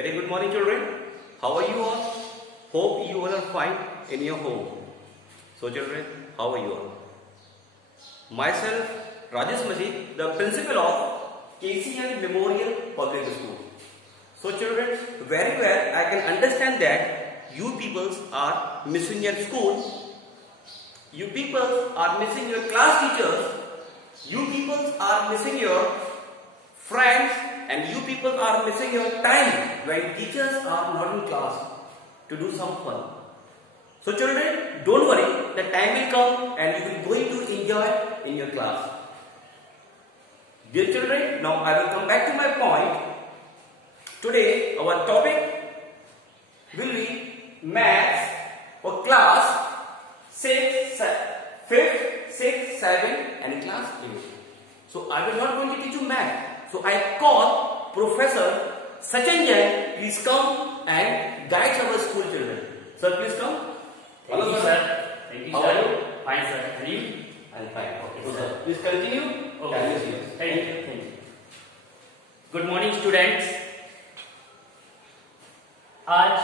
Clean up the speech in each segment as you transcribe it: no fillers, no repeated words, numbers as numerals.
Very good morning, children. How are you all? Hope you all are fine in your home. So, children, how are you all? Myself, Rajesh Majid, the principal of KCL Memorial Public School. So, children, very well I can understand that you peoples are missing your school. You peoples are missing your class teachers. You peoples are missing your friends, and you people are missing your time when teachers are not in class to do some fun. So children, don't worry, the time will come and you will going to enjoy in your class. Dear children, now I will come back to my point. Today our topic will be maths for class 6, 5th, 6th, 7th and class 8. So I will not going to teach you math. So I call Professor Sachin Jain, please come and guide our school children. Sir, please come. Hello, sir. Thank you, How sir. are you? Fine, sir. And you? I'm fine. Okay, So, sir. please continue. Okay. Thank you. Thank you. Good morning, students. आज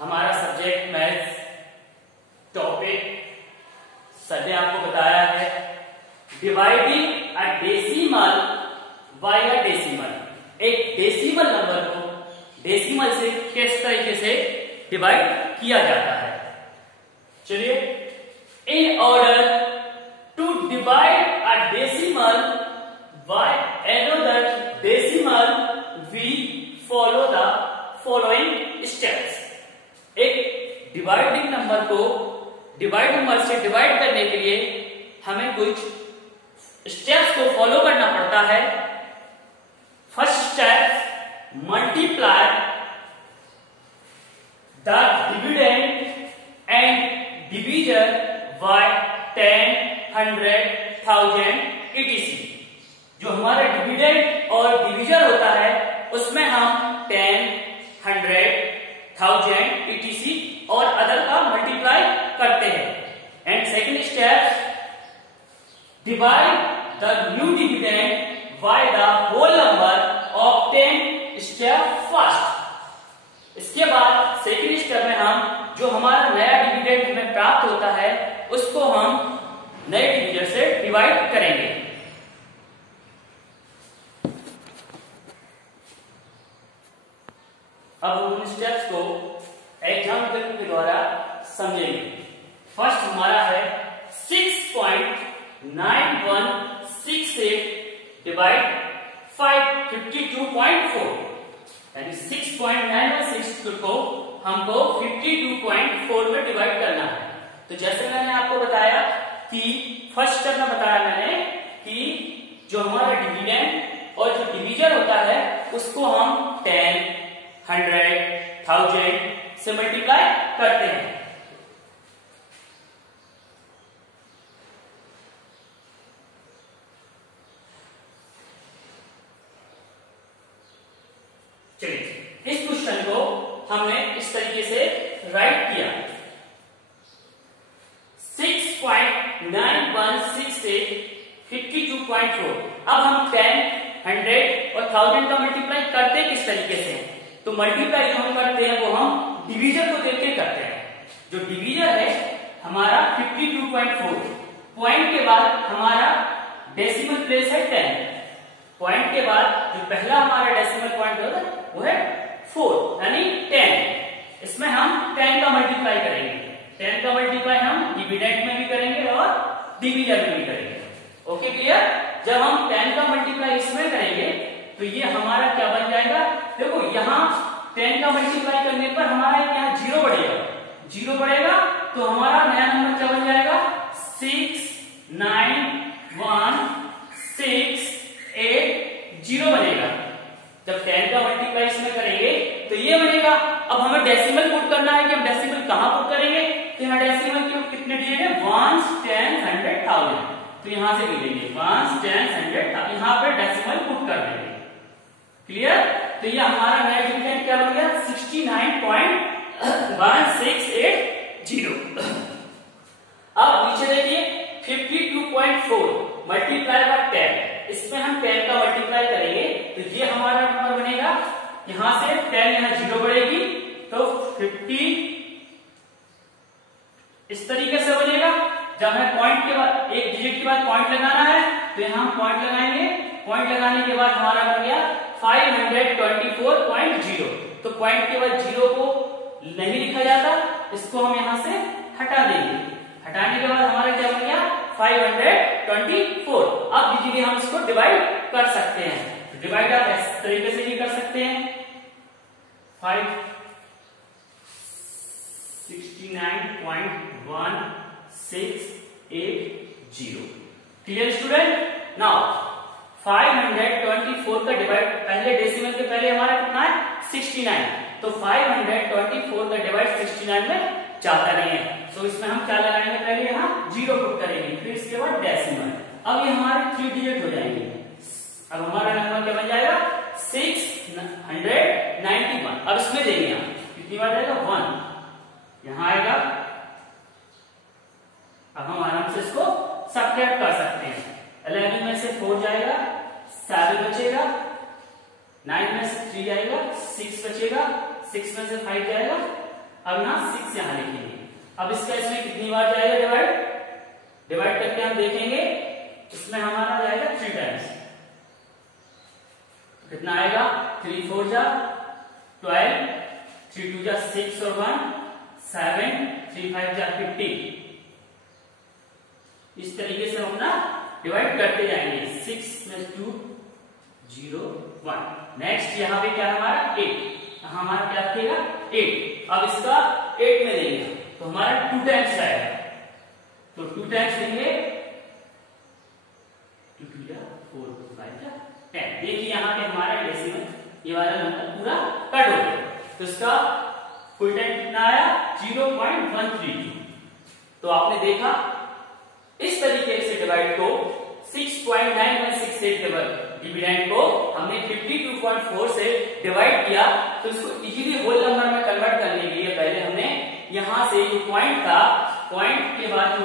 हमारा subject maths topic sir ने आपको बताया है dividing a decimal by a decimal. एक decimal number को decimal से किस तरीके से डिवाइड किया जाता है। चलिए, in order to divide a decimal by another decimal we follow the following steps. एक डिवाइडिंग नंबर को डिवाइड नंबर से डिवाइड करने के लिए हमें कुछ स्टेप्स को फॉलो करना पड़ता है। First step, multiply the dividend and divisor by 10, 100, 1000 etc। जो हमारा डिविडेंड और डिवीजर होता है उसमें हम 10, 100, 1000 etc और अदर का मल्टीप्लाई करते हैं। And second step, divide the new dividend by the whole number of 10 step first। इसके बाद सेकेंड स्टेप में हम जो हमारा नया डिविडेंड हमें प्राप्त होता है उसको हम नए डिविजन से डिवाइड करेंगे। अब हम उन स्टेप्स को एग्जाम्पल के द्वारा समझेंगे। फर्स्ट हमारा है 6.9168 डिवाइड 52.4, यानी 6.916 को हमको 52.4 में डिवाइड करना है। तो जैसे मैंने आपको बताया कि फर्स्ट स्टेप में बताया मैंने कि जो हमारा डिविडेंड और जो डिवीजर होता है उसको हम 10, 100, 1000 से मल्टीप्लाई करते हैं। इस क्वेश्चन को हमने इस तरीके से राइट किया। 6.9168 52.4। अब हम 10, 100 और 1000 का मल्टीप्लाई करते किस तरीके से हैं? तो मल्टीप्लाई जो हम करते हैं वो हम डिवीजर को देख के करते हैं। जो डिवीजर है हमारा 52.4, पॉइंट के बाद हमारा डेसिमल प्लेस है 10, पॉइंट के बाद जो पहला हमारा डेसिमल पॉइंट होगा वो है 4 यानी 10। इसमें हम 10 का मल्टीप्लाई करेंगे। 10 का मल्टीप्लाई हम डिविडेंड में भी करेंगे और डिवीजर में भी करेंगे। Okay, clear? जब हम 10 का मल्टीप्लाई इसमें करेंगे तो ये हमारा क्या बन जाएगा? देखो यहाँ 10 का मल्टीप्लाई करने पर हमारा यहाँ 0 बढ़ेगा। 0 बढ़ेगा तो हमारा नया नंबर क्या बन जाएगा? 69160 बनेगा। जब 10 का मल्टीप्लाई इसमें करेंगे तो ये बनेगा। अब हमें डेसिमल पुट करना है कि हम डेसिमल कहां पुट करेंगे? तो यहाँ डेसिमल के कितने डिजिट है? 1, 10, 100, 1000। तो यहां से मिलेंगे 1, 10, 100। यहाँ पे डेसिमल पुट कर देंगे। क्लियर? तो ये हमारा नया डिविडेंड क्या बन गया? 69.1680। अब नीचे देखिए 52.4 मल्टीप्लाई बाय 10। इसमें हम 10 का मल्टीप्लाई करेंगे तो ये हमारा नंबर बनेगा यहां से 10 यहाँ 0 बढ़ेगी तो 50 इस तरीके से बनेगा। जब हमें पॉइंट के बाद एक डिजिट के बाद पॉइंट लगाना है तो यहां हम पॉइंट लगाएंगे। पॉइंट लगाने के बाद हमारा बन गया 524.0। तो पॉइंट के बाद 0 को नहीं लिखा जाता, इसको हम यहां से हटा देंगे। हटाने के बाद हमारा क्या बन गया 524। अब इजीली हम इसको डिवाइड कर सकते हैं। डिवाइड आप इस तरीके से भी कर सकते हैं 569.1680। Clear student. नाउ 524 का डिवाइड पहले डेसिमल के पहले हमारा कितना है 69। तो 524 का डिवाइड 69 में जाता नहीं है। तो इसमें हम क्या लगाएंगे, पहले यहाँ 0 पुट करेंगे, फिर इसके बाद डेसिमल। अब ये हमारे 3 डिजिट हो जाएंगे। अब हमारा नंबर क्या बन जाएगा 691। अब इसमें देंगे हम कितनी बार जाएगा 1 यहां आएगा। अब हम आराम से इसको सब्ट्रैक्ट कर सकते हैं। 11 में से 4 जाएगा, 7 बचेगा, 9 में से 3 जाएगा, 6 बचेगा, 6 में से 5 जाएगा। अब यहाँ 6 यहाँ लिखेंगे। अब इसका इसमें कितनी बार जाएगा डिवाइड करके हम देखेंगे। इसमें हमारा जाएगा 3 टाइम्स। कितना आएगा 3 4 जा 12, 3 2 जा 6 और 1 7, 3 5 जा 50। इस तरीके से हम अपना डिवाइड करते जाएंगे। 6 में 2 0 1। नेक्स्ट यहाँ पे क्या है हमारा 8। हमारा क्या रखेगा 8। अब इसका 8 में देंगे तो हमारा 2 टाइम्स आएगा। तो 2 टाइम्स देंगे 2 2 जा 4 5 जा 10। देखिए यहाँ पे हमारा डेसिमल ये वाला नंबर पूरा कट हो गया। तो इसका फुल टाइम कितना आया 0.132। तो आपने देखा इस तरीके से डिवाइड को 6.9168 डिविडेंड को हमने 52.4 से डिवाइड किया। तो इसको इजीली होल नंबर में कन्वर्ट करने के लिए पहले हमने यहां से जो पॉइंट था, पॉइंट के बाद जो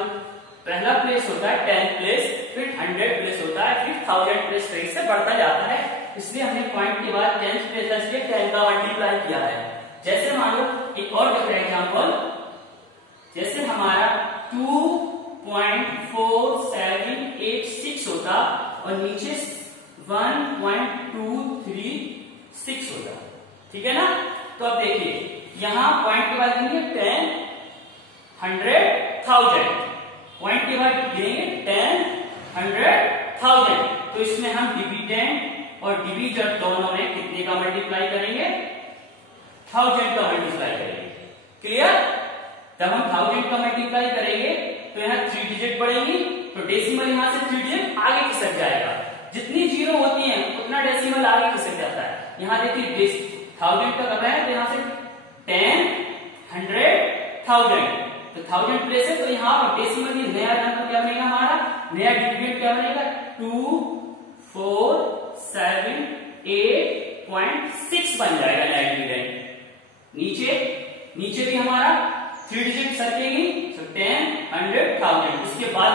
पहला प्लेस होता है 10 प्लेस, फिर 100 प्लेस होता है, फिर 1000 प्लेस ट्रेस से बढ़ता जाता है। इसलिए हमने पॉइंट के बाद 10 प्लेस के 10 का मल्टीप्लाई किया है। जैसे मान लो एक और देखो एग्जांपल, जैसे हमारा 2.4786 होता और नीचे 1.236 होता। ठीक है ना। तो अब देखिए यहां पॉइंट के बाद देंगे 10 100 1000, पॉइंट के बाद देंगे 10 100 1000। तो इसमें हम डिविडेंड और डिविजन दोनों में कितने का मल्टीप्लाई करेंगे 1000 का मल्टीप्लाई करेंगे। क्लियर। जब हम 1000 का मल्टीप्लाई करेंगे तो यहाँ 3 डिजिट बढ़ेंगी, तो डेसिमल यहाँ से 3 डिजिट आगे खिसक जाएगा। जितनी जीरो होती है उतना डेसिमल आगे खिसक जाता है। यहाँ देखिए 1000 का कर रहे हैं तो यहाँ से 10 100 1000, तो 1000 प्लेस है तो यहाँ डेसिमल में नया नंबर क्या बनेगा, हमारा नया डिविडेंड क्या बनेगा 2478.6 बन जाएगा नया डिविडेंड। नीचे भी हमारा 3 डिजिट सरकेगी, तो 10 100 1000। उसके बाद